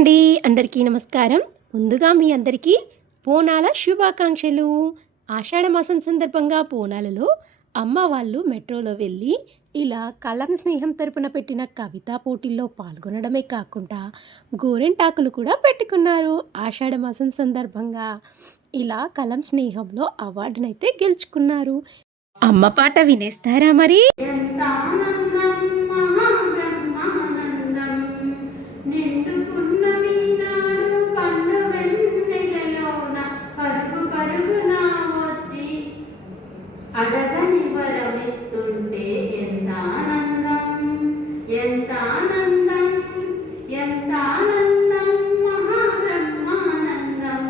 అండి అందరికీ నమస్కారం. ముందుగా మీ అందరికీ పోనాల శుభాకాంక్షలు. ఆషాఢ మాసం సందర్భంగా పోనాలలో అమ్మ వాళ్ళు మెట్రోలో వెళ్ళి ఇలా కలం స్నేహం తరపున పెట్టిన కవితా పోటీల్లో పాల్గొనడమే కాకుండా గోరెంటాకులు కూడా పెట్టుకున్నారు ఆషాఢ మాసం సందర్భంగా. ఇలా కలం స్నేహంలో అవార్డునైతే గెలుచుకున్నారు. అమ్మ పాట వినేస్తారా మరి? వరమిస్తుంటే ఎంత ఆనందం ఎంత ఆనందం ఎంత ఆనందం మహాబ్రహ్మానందం.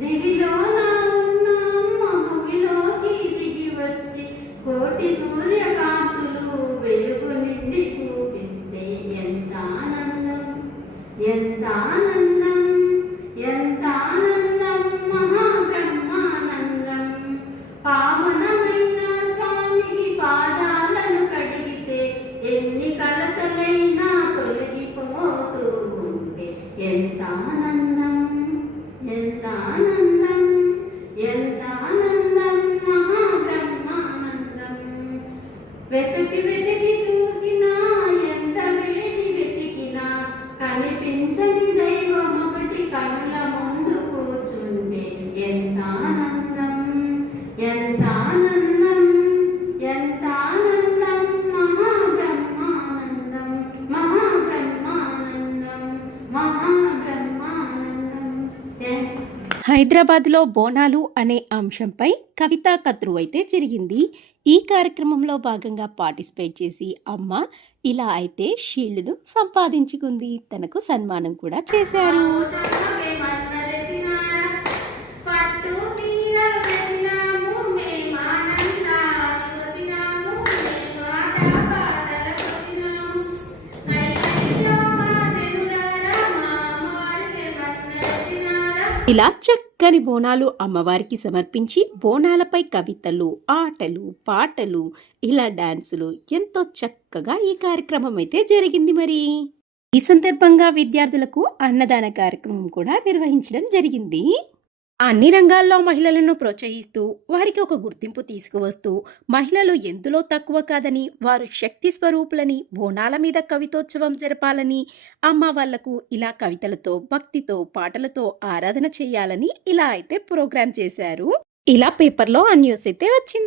దివిలో నా ఉన్నాం మగువిలోకి దిగి వచ్చి కోటి సూర్యకాంతులు వెలుగు నిండి చూపిస్తే ఎంత ఆనందం ఎంత ఆనందం. ఎంత హైదరాబాద్లో బోనాలు అనే అంశంపై కవితా కత్రు అయితే జరిగింది. ఈ కార్యక్రమంలో భాగంగా పార్టిసిపేట్ చేసి అమ్మ ఇలా అయితే షీల్డ్ను సంపాదించుకుంది. తనకు సన్మానం కూడా చేశారు. ఇలా చక్కని బోనాలు అమ్మవారికి సమర్పించి బోనాలపై కవితలు ఆటలు పాటలు ఇలా డాన్సులు ఎంతో చక్కగా ఈ కార్యక్రమం అయితే జరిగింది మరి. ఈ సందర్భంగా విద్యార్థులకు అన్నదాన కార్యక్రమం కూడా నిర్వహించడం జరిగింది. అన్ని రంగాల్లో మహిళలను ప్రోత్సహిస్తూ వారికి ఒక గుర్తింపు తీసుకువస్తూ మహిళలు ఎందులో తక్కువ కాదని వారు శక్తి స్వరూపులని బోనాల మీద కవితోత్సవం జరపాలని అమ్మ వాళ్ళకు ఇలా కవితలతో భక్తితో పాటలతో ఆరాధన చేయాలని ఇలా అయితే ప్రోగ్రాం చేశారు. ఇలా పేపర్లో ఆ న్యూస్ అయితే వచ్చింది.